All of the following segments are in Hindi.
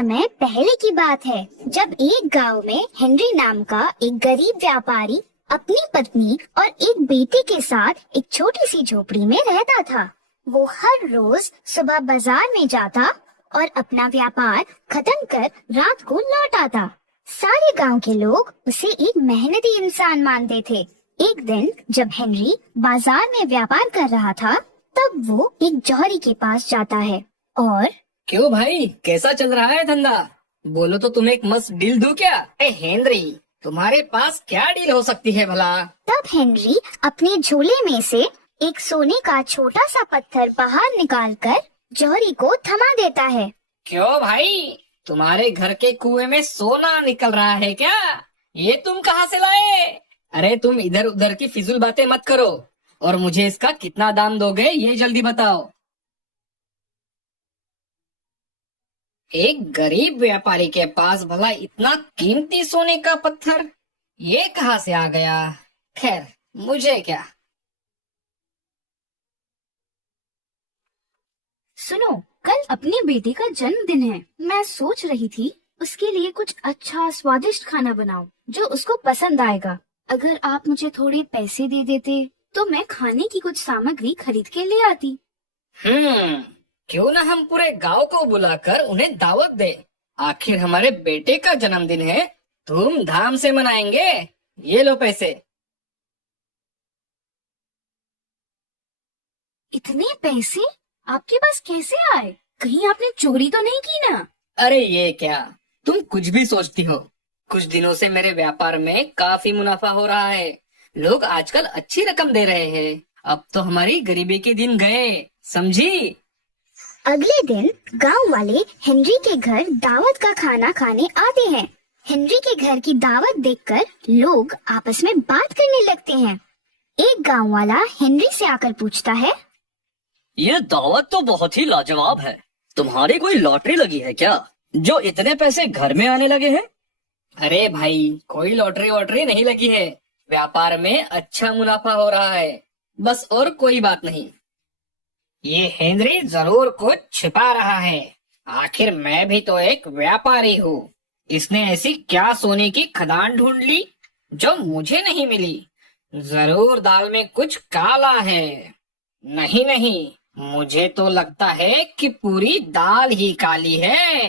समय पहले की बात है, जब एक गांव में हेनरी नाम का एक गरीब व्यापारी अपनी पत्नी और एक बेटे के साथ एक छोटी सी झोपड़ी में रहता था। वो हर रोज सुबह बाजार में जाता और अपना व्यापार खत्म कर रात को लौट आता। सारे गांव के लोग उसे एक मेहनती इंसान मानते थे। एक दिन जब हेनरी बाजार में व्यापार कर रहा था, तब वो एक जौहरी के पास जाता है और क्यों भाई, कैसा चल रहा है धंधा? बोलो तो तुम्हें एक मस्त डील दूं क्या? हेनरी, तुम्हारे पास क्या डील हो सकती है भला? तब हेनरी अपने झोले में से एक सोने का छोटा सा पत्थर बाहर निकालकर जौहरी को थमा देता है। क्यों भाई, तुम्हारे घर के कुएं में सोना निकल रहा है क्या? ये तुम कहाँ से लाए? अरे तुम इधर उधर की फिजूल बातें मत करो और मुझे इसका कितना दाम दोगे ये जल्दी बताओ। एक गरीब व्यापारी के पास भला इतना कीमती सोने का पत्थर ये कहाँ से आ गया? खैर, मुझे क्या। सुनो, कल अपने बेटे का जन्मदिन है। मैं सोच रही थी उसके लिए कुछ अच्छा स्वादिष्ट खाना बनाऊं जो उसको पसंद आएगा। अगर आप मुझे थोड़े पैसे दे देते तो मैं खाने की कुछ सामग्री खरीद के ले आती। क्यों ना हम पूरे गांव को बुलाकर उन्हें दावत दे। आखिर हमारे बेटे का जन्मदिन है, धूमधाम से मनाएंगे। ये लो पैसे। इतने पैसे आपके पास कैसे आए? कहीं आपने चोरी तो नहीं की ना? अरे ये क्या, तुम कुछ भी सोचती हो। कुछ दिनों से मेरे व्यापार में काफी मुनाफा हो रहा है। लोग आजकल अच्छी रकम दे रहे हैं। अब तो हमारी गरीबी के दिन गए, समझी? अगले दिन गांव वाले हेनरी के घर दावत का खाना खाने आते हैं। हेनरी के घर की दावत देखकर लोग आपस में बात करने लगते हैं। एक गांव वाला हेनरी से आकर पूछता है, ये दावत तो बहुत ही लाजवाब है। तुम्हारी कोई लॉटरी लगी है क्या, जो इतने पैसे घर में आने लगे हैं? अरे भाई, कोई लॉटरी वॉटरी नहीं लगी है। व्यापार में अच्छा मुनाफा हो रहा है, बस, और कोई बात नहीं। ये हेनरी जरूर कुछ छिपा रहा है। आखिर मैं भी तो एक व्यापारी हूँ। इसने ऐसी क्या सोने की खदान ढूंढ ली जो मुझे नहीं मिली? जरूर दाल में कुछ काला है। नहीं नहीं, मुझे तो लगता है कि पूरी दाल ही काली है।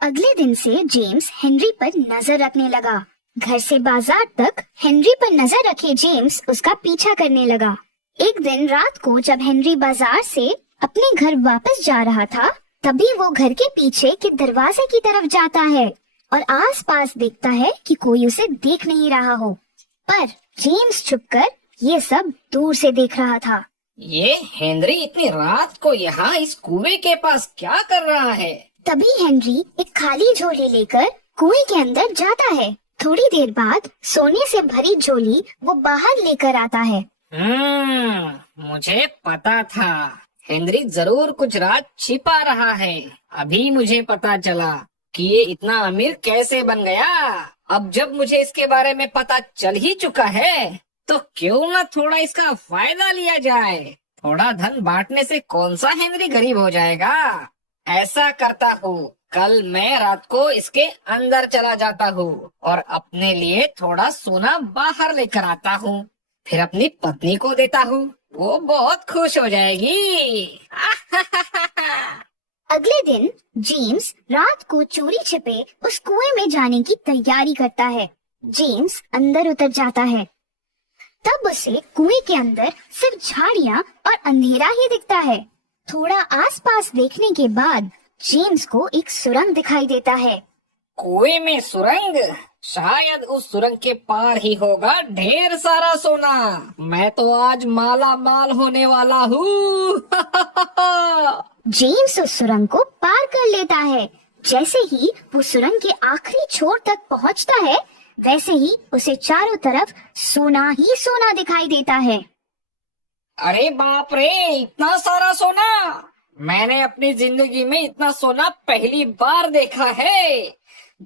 अगले दिन से जेम्स हेनरी पर नजर रखने लगा। घर से बाजार तक हेनरी पर नजर रखे जेम्स उसका पीछा करने लगा। एक दिन रात को जब हेनरी बाजार से अपने घर वापस जा रहा था, तभी वो घर के पीछे के दरवाजे की तरफ जाता है और आसपास देखता है कि कोई उसे देख नहीं रहा हो। पर जेम्स छुपकर ये सब दूर से देख रहा था। ये हेनरी इतनी रात को यहाँ इस कुएं के पास क्या कर रहा है? तभी हेनरी एक खाली झोली लेकर कुएं के अंदर जाता है। थोड़ी देर बाद सोने से भरी झोली वो बाहर लेकर आता है। मुझे पता था, हेनरी जरूर कुछ राज छिपा रहा है। अभी मुझे पता चला कि ये इतना अमीर कैसे बन गया। अब जब मुझे इसके बारे में पता चल ही चुका है, तो क्यों ना थोड़ा इसका फायदा लिया जाए। थोड़ा धन बांटने से कौन सा हेनरी गरीब हो जाएगा। ऐसा करता हूँ, कल मैं रात को इसके अंदर चला जाता हूँ और अपने लिए थोड़ा सोना बाहर लेकर आता हूँ। फिर अपनी पत्नी को देता हूँ, वो बहुत खुश हो जाएगी। अगले दिन जेम्स रात को चोरी छिपे उस कुएं में जाने की तैयारी करता है। जेम्स अंदर उतर जाता है। तब उसे कुएं के अंदर सिर्फ झाड़ियां और अंधेरा ही दिखता है। थोड़ा आसपास देखने के बाद जेम्स को एक सुरंग दिखाई देता है। कुएं में सुरंग? शायद उस सुरंग के पार ही होगा ढेर सारा सोना। मैं तो आज माला माल होने वाला हूँ। जेम्स उस सुरंग को पार कर लेता है। जैसे ही वो सुरंग के आखिरी छोर तक पहुंचता है, वैसे ही उसे चारों तरफ सोना ही सोना दिखाई देता है। अरे बाप रे, इतना सारा सोना! मैंने अपनी जिंदगी में इतना सोना पहली बार देखा है।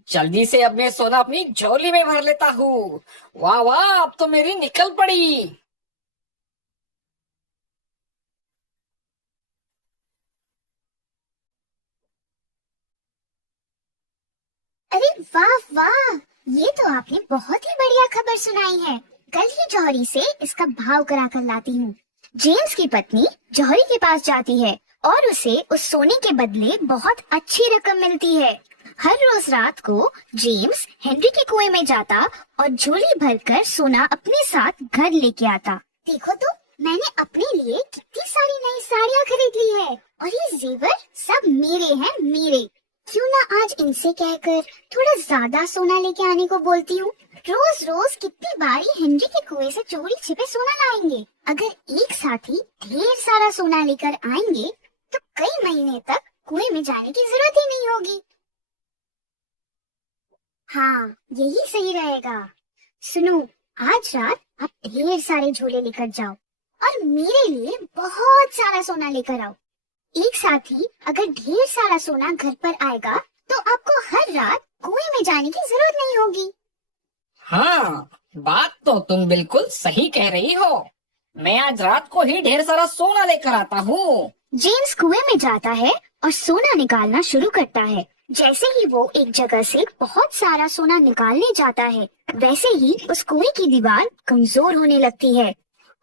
जल्दी से अब मैं सोना अपनी झोली में भर लेता हूँ। वाह वाह, अब तो मेरी निकल पड़ी। वाह वाह, ये तो आपने बहुत ही बढ़िया खबर सुनाई है। कल ही जौहरी से इसका भाव करा कर लाती हूँ। जेम्स की पत्नी जौहरी के पास जाती है और उसे उस सोने के बदले बहुत अच्छी रकम मिलती है। हर रोज रात को जेम्स हेनरी के कुएं में जाता और झोली भरकर सोना अपने साथ घर लेके आता। देखो तो, मैंने अपने लिए कितनी सारी नई साड़ियाँ खरीद ली है और ये जेवर सब मेरे हैं, मेरे। क्यों ना आज इनसे कहकर थोड़ा ज्यादा सोना लेके आने को बोलती हूँ। रोज रोज कितनी बारी हेनरी के कुएं से चोरी छिपे सोना लाएंगे। अगर एक साथ ही ढेर सारा सोना लेकर आएंगे तो कई महीने तक कुएं में जाने की जरूरत ही नहीं होगी। हाँ, यही सही रहेगा। सुनो, आज रात आप ढेर सारे झोले लेकर जाओ और मेरे लिए बहुत सारा सोना लेकर आओ। एक साथ ही अगर ढेर सारा सोना घर पर आएगा तो आपको हर रात कुएं में जाने की जरूरत नहीं होगी। हाँ, बात तो तुम बिल्कुल सही कह रही हो। मैं आज रात को ही ढेर सारा सोना लेकर आता हूँ। जेम्स कुएं में जाता है और सोना निकालना शुरू करता है। जैसे ही वो एक जगह से बहुत सारा सोना निकालने जाता है, वैसे ही उस कुएं की दीवार कमजोर होने लगती है।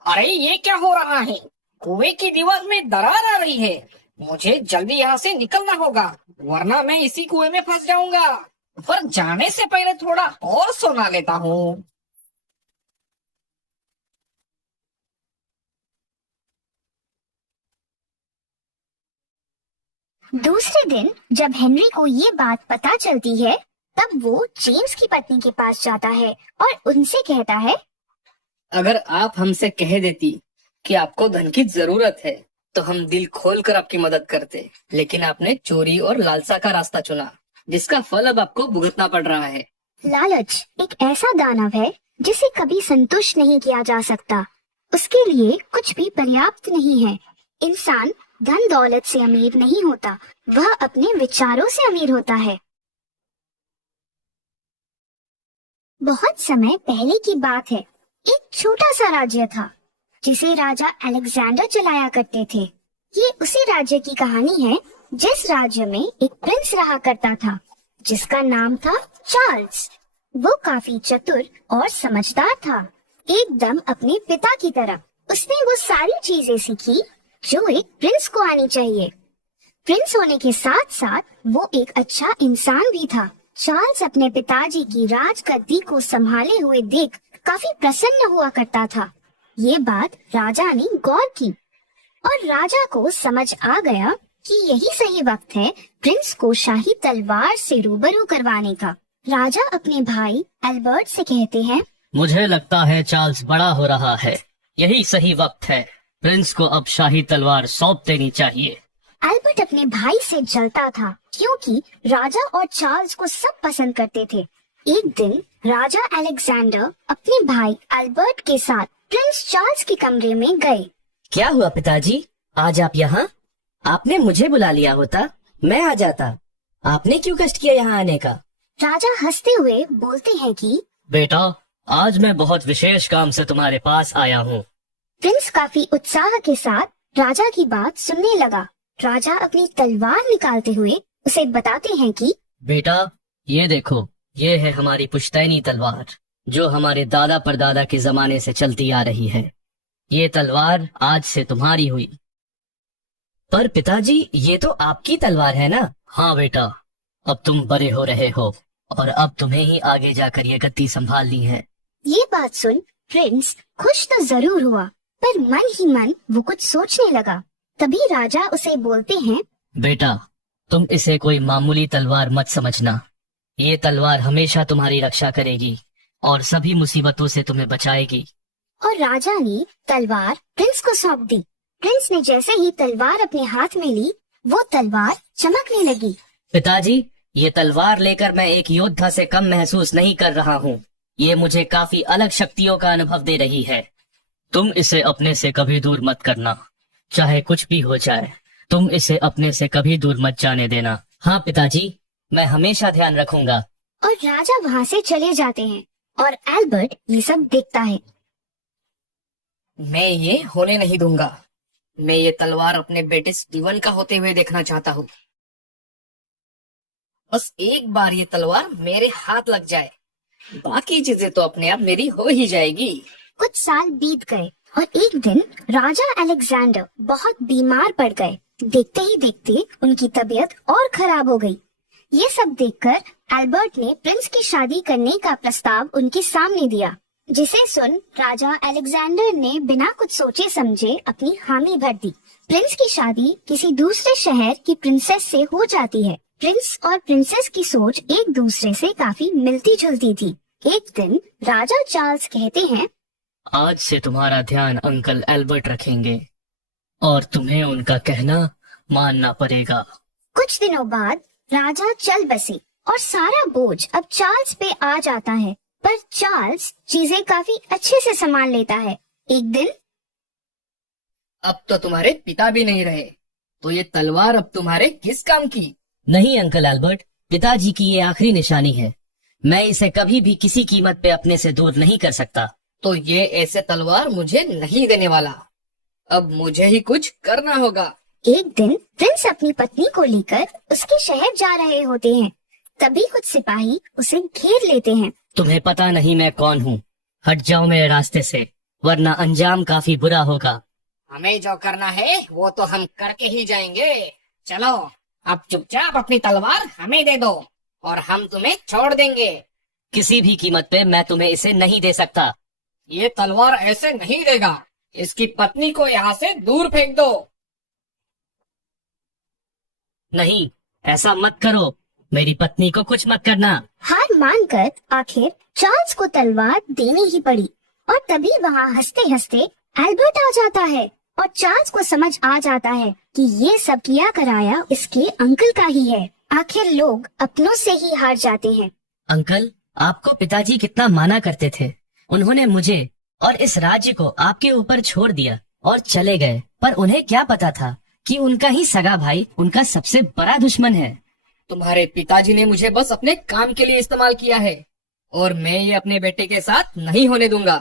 अरे ये क्या हो रहा है? कुएं की दीवार में दरार आ रही है। मुझे जल्दी यहाँ से निकलना होगा, वरना मैं इसी कुएं में फंस जाऊंगा। पर जाने से पहले थोड़ा और सोना लेता हूँ। दूसरे दिन जब हेनरी को ये बात पता चलती है, तब वो जेम्स की पत्नी के पास जाता है और उनसे कहता है, अगर आप हमसे कह देती कि आपको धन की जरूरत है तो हम दिल खोलकर आपकी मदद करते, लेकिन आपने चोरी और लालसा का रास्ता चुना, जिसका फल अब आपको भुगतना पड़ रहा है। लालच एक ऐसा दानव है जिसे कभी संतुष्ट नहीं किया जा सकता। उसके लिए कुछ भी पर्याप्त नहीं है। इंसान धन दौलत से अमीर नहीं होता, वह अपने विचारों से अमीर होता है। बहुत समय पहले की बात है। एक छोटा सा राज्य था जिसे राजा अलेक्जेंडर चलाया करते थे। ये उसी राज्य की कहानी है जिस राज्य में एक प्रिंस रहा करता था जिसका नाम था चार्ल्स। वो काफी चतुर और समझदार था, एकदम अपने पिता की तरह। उसने वो सारी चीजें सीखी जो एक प्रिंस को आनी चाहिए। प्रिंस होने के साथ साथ वो एक अच्छा इंसान भी था। चार्ल्स अपने पिताजी की राजगद्दी को संभाले हुए देख काफी प्रसन्न हुआ करता था। ये बात राजा ने गौर की और राजा को समझ आ गया कि यही सही वक्त है प्रिंस को शाही तलवार से रूबरू करवाने का। राजा अपने भाई अल्बर्ट से कहते हैं, मुझे लगता है चार्ल्स बड़ा हो रहा है, यही सही वक्त है। प्रिंस को अब शाही तलवार सौंप देनी चाहिए। अल्बर्ट अपने भाई से जलता था क्योंकि राजा और चार्ल्स को सब पसंद करते थे। एक दिन राजा अलेक्जेंडर अपने भाई अल्बर्ट के साथ प्रिंस चार्ल्स के कमरे में गए। क्या हुआ पिताजी, आज आप यहाँ? आपने मुझे बुला लिया होता, मैं आ जाता। आपने क्यों कष्ट किया यहाँ आने का? राजा हंसते हुए बोलते हैं कि बेटा, आज मैं बहुत विशेष काम से तुम्हारे पास आया हूँ। प्रिंस काफी उत्साह के साथ राजा की बात सुनने लगा। राजा अपनी तलवार निकालते हुए उसे बताते हैं कि बेटा, ये देखो, ये है हमारी पुश्तैनी तलवार जो हमारे दादा परदादा के जमाने से चलती आ रही है। ये तलवार आज से तुम्हारी हुई। पर पिताजी, ये तो आपकी तलवार है ना? हाँ बेटा, अब तुम बड़े हो रहे हो और अब तुम्हें ही आगे जाकर ये गद्दी संभालनी है। ये बात सुन प्रिंस खुश तो जरूर हुआ, पर मन ही मन वो कुछ सोचने लगा। तभी राजा उसे बोलते हैं, बेटा, तुम इसे कोई मामूली तलवार मत समझना। ये तलवार हमेशा तुम्हारी रक्षा करेगी और सभी मुसीबतों से तुम्हें बचाएगी। और राजा ने तलवार प्रिंस को सौंप दी। प्रिंस ने जैसे ही तलवार अपने हाथ में ली, वो तलवार चमकने लगी। पिताजी, ये तलवार लेकर मैं एक योद्धा से कम महसूस नहीं कर रहा हूँ। ये मुझे काफी अलग शक्तियों का अनुभव दे रही है। तुम इसे अपने से कभी दूर मत करना, चाहे कुछ भी हो जाए। तुम इसे अपने से कभी दूर मत जाने देना। हाँ पिताजी, मैं हमेशा ध्यान रखूंगा। और राजा वहाँ से चले जाते हैं और एल्बर्ट ये सब देखता है। मैं ये होने नहीं दूंगा। मैं ये तलवार अपने बेटे स्टीवन का होते हुए देखना चाहता हूँ। बस एक बार ये तलवार मेरे हाथ लग जाए, बाकी चीजें तो अपने आप मेरी हो ही जाएगी। कुछ साल बीत गए और एक दिन राजा अलेक्जेंडर बहुत बीमार पड़ गए। देखते ही देखते उनकी तबीयत और खराब हो गई। ये सब देखकर एल्बर्ट ने प्रिंस की शादी करने का प्रस्ताव उनके सामने दिया, जिसे सुन राजा अलेक्जेंडर ने बिना कुछ सोचे समझे अपनी हामी भर दी। प्रिंस की शादी किसी दूसरे शहर की प्रिंसेस से हो जाती है। प्रिंस और प्रिंसेस की सोच एक दूसरे से काफी मिलती जुलती थी। एक दिन राजा चार्ल्स कहते हैं, आज से तुम्हारा ध्यान अंकल एल्बर्ट रखेंगे और तुम्हें उनका कहना मानना पड़ेगा। कुछ दिनों बाद राजा चल बसे और सारा बोझ अब चार्ल्स पे आ जाता है। पर चार्ल्स चीजें काफी अच्छे से संभाल लेता है। एक दिन अब तो तुम्हारे पिता भी नहीं रहे, तो ये तलवार अब तुम्हारे किस काम की? नहीं अंकल एल्बर्ट, पिताजी की ये आखिरी निशानी है। मैं इसे कभी भी किसी कीमत पे अपने से दूर नहीं कर सकता। तो ये ऐसे तलवार मुझे नहीं देने वाला। अब मुझे ही कुछ करना होगा। एक दिन प्रिंस अपनी पत्नी को लेकर उसके शहर जा रहे होते हैं। तभी कुछ सिपाही उसे घेर लेते हैं। तुम्हें पता नहीं मैं कौन हूँ। हट जाओ मेरे रास्ते से, वरना अंजाम काफी बुरा होगा। हमें जो करना है वो तो हम करके ही जाएंगे। चलो अब चुपचाप अपनी तलवार हमें दे दो और हम तुम्हें छोड़ देंगे। किसी भी कीमत पे मैं तुम्हें इसे नहीं दे सकता। ये तलवार ऐसे नहीं देगा। इसकी पत्नी को यहाँ से दूर फेंक दो। नहीं, ऐसा मत करो। मेरी पत्नी को कुछ मत करना। हार मानकर आखिर चार्ल्स को तलवार देनी ही पड़ी। और तभी वहाँ हंसते हंसते एल्बर्ट आ जाता है और चार्ल्स को समझ आ जाता है कि ये सब किया कराया इसके अंकल का ही है। आखिर लोग अपनों से ही हार जाते हैं। अंकल, आपको पिताजी कितना माना करते थे। उन्होंने मुझे और इस राज्य को आपके ऊपर छोड़ दिया और चले गए। पर उन्हें क्या पता था कि उनका ही सगा भाई उनका सबसे बड़ा दुश्मन है। तुम्हारे पिताजी ने मुझे बस अपने काम के लिए इस्तेमाल किया है और मैं ये अपने बेटे के साथ नहीं होने दूंगा।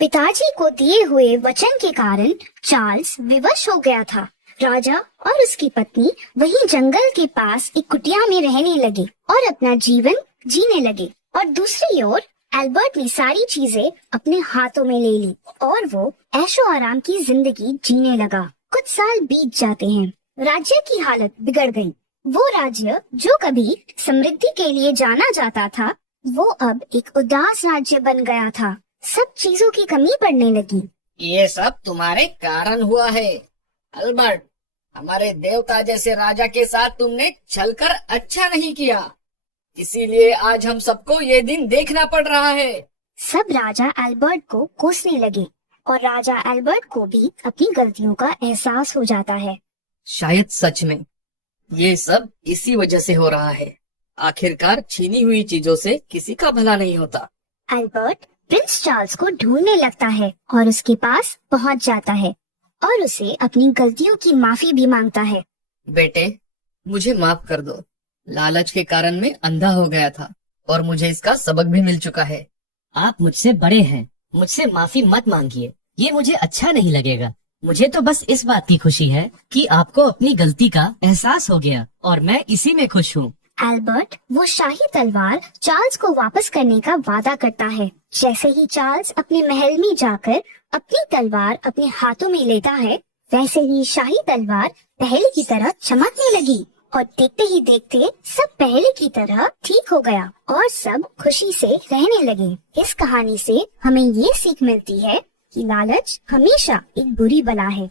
पिताजी को दिए हुए वचन के कारण चार्ल्स विवश हो गया था। राजा और उसकी पत्नी वहीं जंगल के पास एक कुटिया में रहने लगे और अपना जीवन जीने लगे। और दूसरी ओर एल्बर्ट ने सारी चीजें अपने हाथों में ले ली और वो ऐशो आराम की जिंदगी जीने लगा। कुछ साल बीत जाते हैं। राज्य की हालत बिगड़ गई। वो राज्य जो कभी समृद्धि के लिए जाना जाता था, वो अब एक उदास राज्य बन गया था। सब चीजों की कमी पड़ने लगी। ये सब तुम्हारे कारण हुआ है अल्बर्ट। हमारे देवता जैसे राजा के साथ तुमने चलकर अच्छा नहीं किया, इसीलिए आज हम सबको ये दिन देखना पड़ रहा है। सब राजा एल्बर्ट को कोसने लगे और राजा एल्बर्ट को भी अपनी गलतियों का एहसास हो जाता है। शायद सच में ये सब इसी वजह से हो रहा है। आखिरकार छीनी हुई चीजों से किसी का भला नहीं होता। एल्बर्ट प्रिंस चार्ल्स को ढूंढने लगता है और उसके पास पहुंच जाता है और उसे अपनी गलतियों की माफी भी मांगता है। बेटे, मुझे माफ कर दो। लालच के कारण मैं अंधा हो गया था और मुझे इसका सबक भी मिल चुका है। आप मुझसे बड़े हैं, मुझसे माफी मत मांगिए। ये मुझे अच्छा नहीं लगेगा। मुझे तो बस इस बात की खुशी है कि आपको अपनी गलती का एहसास हो गया और मैं इसी में खुश हूँ। एल्बर्ट वो शाही तलवार चार्ल्स को वापस करने का वादा करता है। जैसे ही चार्ल्स अपने महल में जाकर अपनी तलवार अपने हाथों में लेता है, वैसे ही शाही तलवार पहले की तरह चमकने लगी और देखते ही देखते सब पहले की तरह ठीक हो गया और सब खुशी से रहने लगे। इस कहानी से हमें ये सीख मिलती है कि लालच हमेशा एक बुरी बला है।